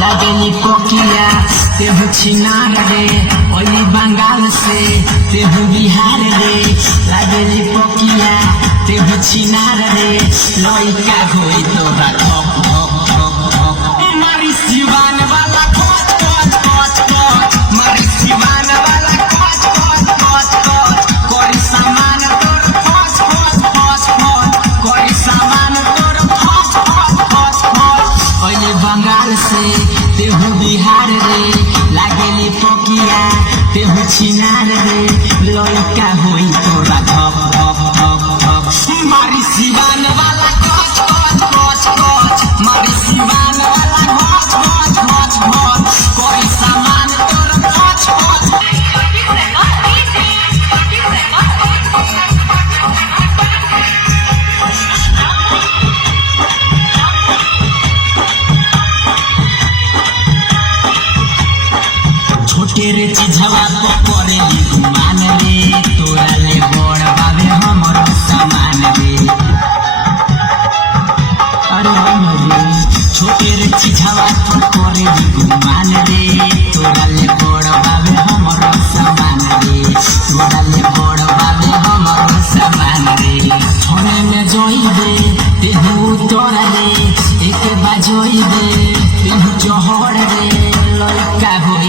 लागेली कोकिया तेहू छिनार रे ओली बंगाल से तेहू बिहार रे लागेली कोकिया तेहू छिनार रे लइका होई तोरा ठप ठप ठप ठप मारी सिवान वाला कोच कोच कोच कोच मारी सिवान वाला कोच कोच कोच कोच कोई सामान तोर कोच कोच कोच कोच कोई सामान तोर कोच कोच कोच कोच ओले बंगाल से तेहू बिहार रे लागेली पकिया तेहू छिनार रे लइका होई तोरा ठप ठप ठप ठप मारी सिवान वाला कोच कोच कोच कोच मारी सिवान वाला कोच कोच कोच कोच कोई सामान तोर कोच कोच छोटे रे चिझवा पकड़े गुमान रे तोरा ले बड़ बाबे हमर सामान रे अरे रे छोटे रे चिझवा पकड़े गुमान रे तोरा ले बड़ बाबे हमर सामान रे तोरा ले बड़ बाबे हमर सामान रे छोने में जोई दे तेहू तोरा रे एक बाजोई दे तेहू जोहर रे लइका होई